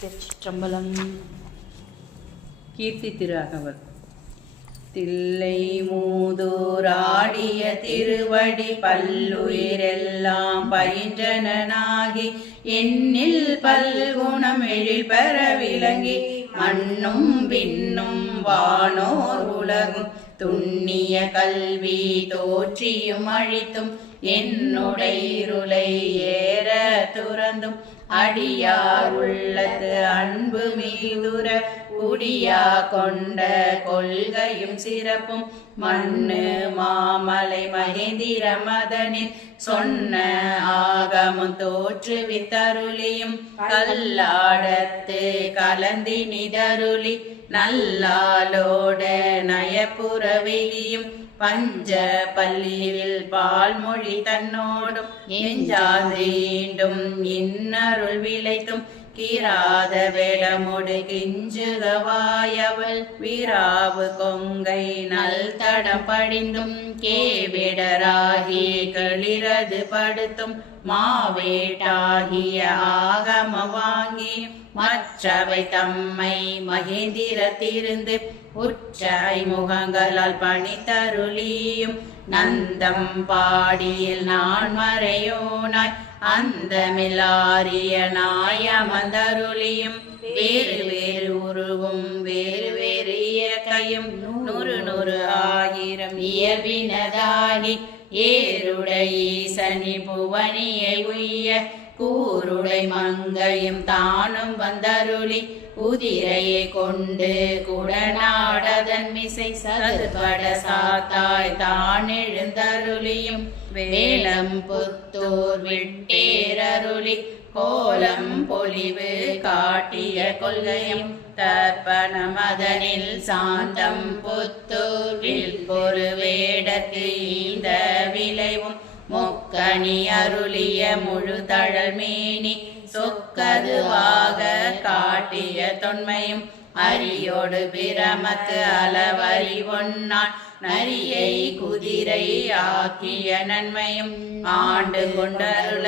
திருச்சிற்றம்பலம். கீர்த்தி திரு அகவல் தில்லை மூதூராடிய திருவடி பல்லுயிரெல்லாம் பயின்றனாகி எண்ணில் பல்குணம் எழில் பெற விளங்கி மண்ணும் பின்னும் வானோர் உலகும் துண்ணிய கல்வி தோற்றியும் அழித்தும் என்னுடைய இருளை ஏற துறந்தும் அடியார் உள்ளது அன்பு மீதுர குடியா கொண்ட கொள்கையும் சிறப்பும் மண்ணு மாமலை மகேந்திர மதனின் சொன்ன ஆகமும் தோற்றுவித்தருளியும் கல்லாடத்து கலந்தி நிதருளி நல்லாலோட நயப்புறவெளியும் பஞ்ச பள்ளியில் பால்மொழி தன்னோடும் எஞ்சாதீண்டும் இன்னருள் விளைத்தும் கீராத வேடமுடு கிஞ்சுகவாயவள் வீராவு கொங்கை நல் தடம் படிந்தும் கேவிடராகி களிரது படுத்தும் மாவேட்டாகிய ஆகம வாங்கி மற்றவை தம்மை மகேந்திரத்திருந்து உற்றாய் முகங்களால் பணித்தருளியும் நந்தம் பாடியில் நான் மறையோனாய் அந்தமில்லாரிய நாயமந்தருளியும் வேறு வேறு உருவும் வேறு வேறு இயற்கையும் நூறு நூறு ஆயிரம் இயல்பினதாகி ஏருடைய சனி புவனியை உய்ய கூருடை மங்கையும் தானும் வந்தருளி உதிரையை கொண்டு குடநாடதன் மிசை சதுபட சாத்தாய் தான் எழுந்தருளியும் வேளம் புத்தூர் விட்டேரருளி கோலம் பொலிவு காட்டிய கொள்கையும் தர்ப்பண மதனில் சாந்தம் புத்தூரில் ஒரு வேடத்து ஈந்த முக்கணி அருளிய முழு தழல் சொக்கதுவாக காட்டிய தொன்மையும் அரியோடு பிரமத்து அளவறி ஒன்னான் நரியை குதிரை ஆக்கிய நன்மையும் ஆண்டு கொண்டருள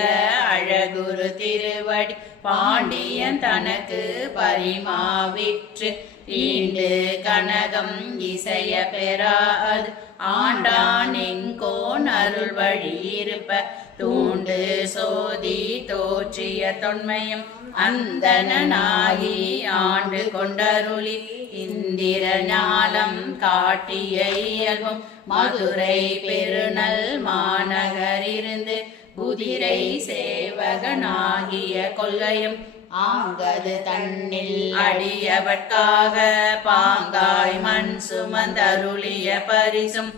அழகுரு திருவடி. பாண்டியன் தனக்கு பரிமாவிற்று ஈண்டு கனகம் இசைய பெறாது. ஆண்டான் எங்கோன் அருள் வழி இருப்ப தூண்டு சோ சோதி தோற்றிய தொன்மையும் அந்தனாகி ஆண்டு கொண்டருளி. இந்திர ஞாலம் காட்டிய இயல்பும் மதுரை பெருநல் மாநகரிருந்து குதிரை சேவகனாகிய கொள்கையும் ஆங்கது தன்னில் அடியவட்காக பாங்காய் மண் சுமந்தருளிய பரிசும்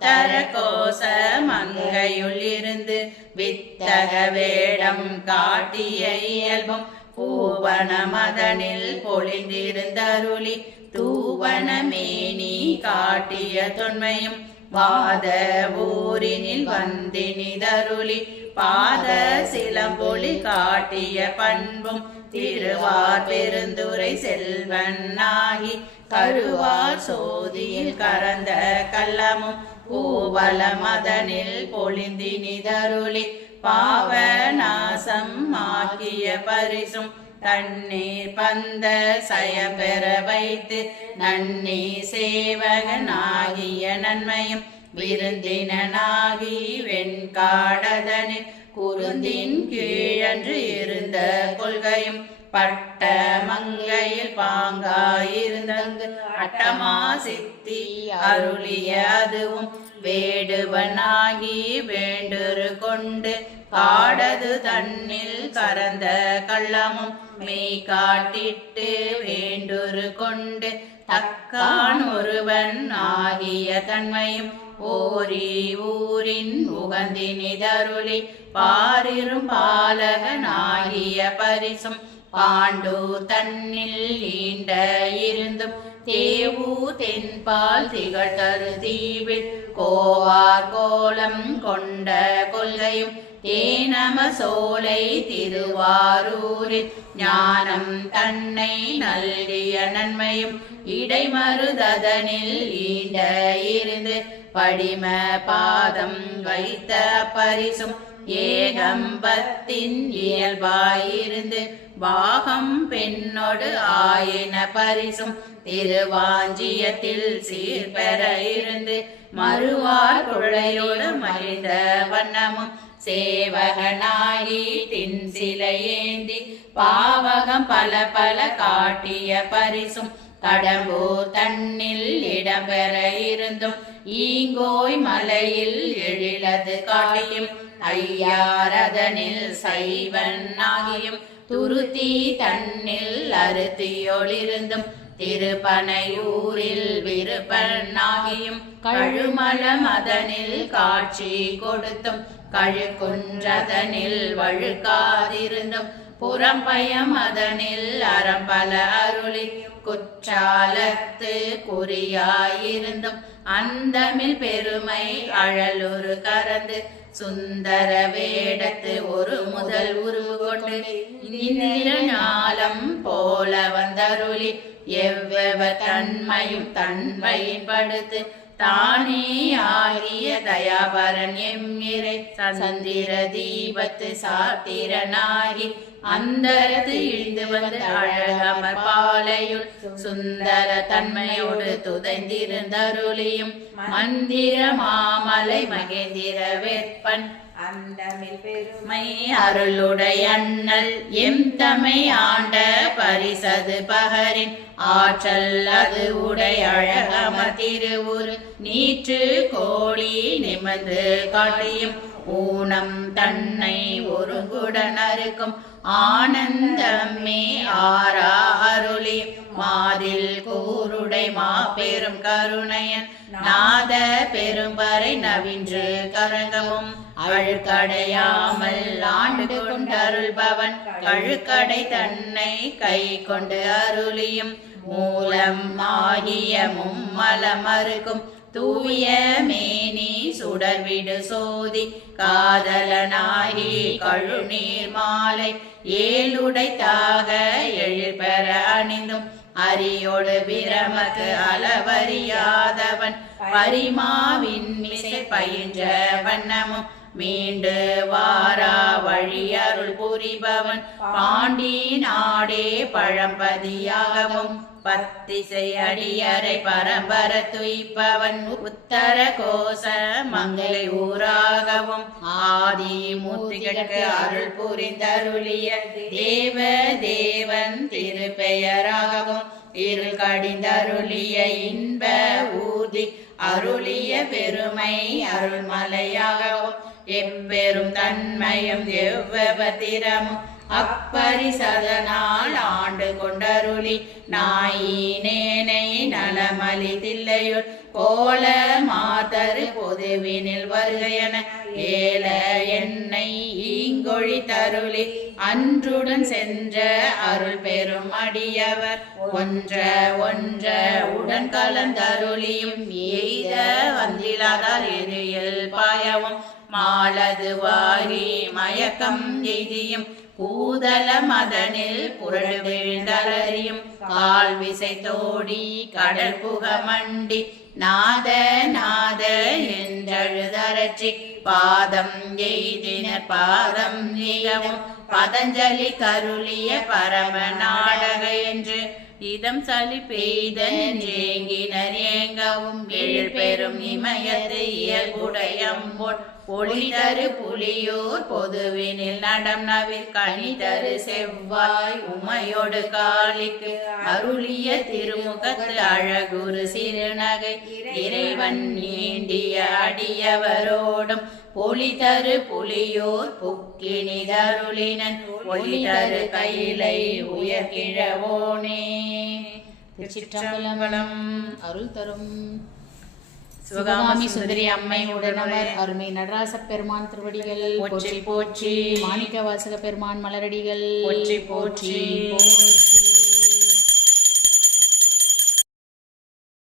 உத்தர கோச மங்கையுள்ளிருந்து வித்தக வேடம் காட்டிய இயல்பும் பூவன மதனில் பொழிந்திருந்தருளி தூவன மேனி காட்டிய தொன்மையும் வாத ஊரினில் வந்தினிதருளி பாத சிலம்பொலி காட்டிய பண்பும் திருவார் பெருந்துரை செல்வனாகி கருவார் சோதியில் கறந்த கள்ளமும் பூவல மதனில் பாவ நாசம் ஆகிய பரிசும் தண்ணீர் பந்த சயபெற வைத்து நன்னி சேவகனாகிய நன்மையும் விருந்தினனாகி வெண்காடதனில் குருந்தின் கீழன்று இருந்த கொள்கையும் பட்ட மங்கையில் பாங்காயிருந்தங்கு அட்டமா சித்தி அருளிய அதுவும் வேடுவனாகி வேண்டுரு கொண்டு காடது தன்னில் கறந்த கள்ளமும் மெய் காட்டிட்டு வேண்டுரு கொண்டு தக்கான் ஒருவன் ஆகிய தன்மையும் ஓரி ஊரின் உகந்தினிதருளி பாரிரும் பாலகனாகிய பரிசும். பாண்டு தன்னில் ஈண்ட இருந்தும் தேவு தென்பால் திகழ்தரு தீவில் கோவார் கோலம் கொண்ட கொள்கையும் தேனமசோலை திருவாரூரில் ஞானம் தன்னை நல்கிய நன்மையும் இடைமருதனில் ஈண்ட இருந்து படிம பாதம் வைத்த பரிசும் ஏகம்பத்தின் இயல்பாயிருந்து பாகம் பெண்ணோடு ஆயின பரிசும் திருவாஞ்சியத்தில் சீர்பெற இருந்து மறுவார் குழையோடு மகிழ்ந்த வண்ணமும் சேவகனாகி தின் சிலையேந்தி பாவகம் பல பல காட்டிய பரிசும் கடம்பூர் தன்னில் இடம்பெற இருந்தும் ஈங்கோய் மலையில் எழிலது காயும் ஐயாரதனில் சைவன் ஆகியும் துருத்தி தன்னில் அறுத்தியொளிருந்தும் திருப்பனையூரில் விருப்பனாகியும் கழுமல மதனில் காட்சி கொடுத்தும் கழுக்குன்றதனில் வழுக்காதிருந்தும் புறம்பயம் அதனில் அறம்பல அருளி குற்றாலத்து குறியாயிருந்தும் அந்தமில் பெருமை அழலுரு கறந்து சுந்தர வேடத்து ஒரு முதல் உருவு கொண்டு இந்திர ஞாலம் போல வந்தருளி எவ்வெவ தன்மையும் தன்மையின் படுத்து தானே ஆகிய தயாபரன் எம்மிரை சந்திர தீபத்து சாத்திரனாகி அந்தரது இழிந்து வந்து அழகமர் பாலையுள் சுந்தர தன்மையோடு துதைந்திருந்தருளியும் மந்திர மாமலை மகேந்திர வேற்பன் மை அருளுடைய அண்ணல் எம் தமை ஆண்ட பரிசது பகரின் ஆற்றல் அது உடை அழகம திருவுரு நீற்று கோழி நிமிர்ந்து காட்டியும் ஊனம் தன்னை ஒருங்குடன் அறுக்கும் ஆனந்தமே ஆரா அருளி. மாதில் கூருடை மாபெரும் கருணையன். நாத பெரும்பறை நவின்று கரங்கமும் அழுக்கடையாமல் ஆண்டு கொண்டருள்பவன். கழுக்கடை தன்னை கை கொண்டு அருளியும். மூலம் ஆகிய மும்மலமருக்கும். தூய மேனி சுடர்விடு சோதி காதலனாகி கழுநீர் மாலை ஏழுடைத்தாக எழிற்பெற அணிந்தும் அரியோடு பிரமக்கு அளவறியாதவன். பரிமாவின் மிசை பயின்ற வண்ணமும் மீண்டு வாரா வழி அருள் புரிபவன் பாண்டி நாடே பழம்பதியாகவும் பத்திசை அடியரை பரம்பர துய்ப்பவன் உத்தர கோச மங்களை ஊராகவும் ஆதி மூர்த்திகளுக்கு அருள் புரிந்தருளிய தேவ தேவன் திருப்பெயராகவும் இருள் கடிந்தருளிய இன்ப ஊதி அருளிய பெருமை அருள்மலையாகவும் எப்பெரும் தன்மையும் எவ்வதிரமும் அப்பரிசதனால் ஆண்டு கொண்டருளி. நாயினேனை நலமலி தில்லையுள் கோல மாதரு பொதுவினில் வருகையன ஏல என்னை ஈங்கொழி தருளி. அன்றுடன் சென்ற அருள் பெரும் அடியவர் ஒன்ற ஒன்ற உடன் கலந்தருளியும் எய்த வந்திலாதார் எரியில் பாயவும். மாலது வாரி மயக்கம் எய்தியும். பூதல மதனில் புரள் விழுந்தலறியும் கால் விசை தோடி கடல் புக மண்டி நாத நாத என்றழுதரற்றி பாதம் எய்தினர் பாதம் நீகவும் பதஞ்சலி கருளிய பரம நாடக என்று இதம் சளி பெய்தேங்கினர் ஏங்கவும் எழில் பெரும் இமயத்து இயல்புடையம்போட் ஒளி தரு புலியூர் பொதுவினில் நடம் நவிர் கனி தரு செவ்வாய் உமையோடு காளிக்கு அருளிய திருமுகத்து அழகுரு சிறுநகை. இறைவன் நீண்டிய அடியவரோடும் பொலி தரு புலியோர் புக்கினி தருளினன் ஒளி தரு கையிலை உயர்கிழவோனே. திருச்சிற்றம்பலம் அருள் தரும். சிவகாமி சுந்தரி அம்மை உடனவர் அருமை நடராச பெருமான் திருவடிகள். போற்றி போற்றி மாணிக்க வாசக பெருமான் மலரடிகள். போற்றி போற்றி.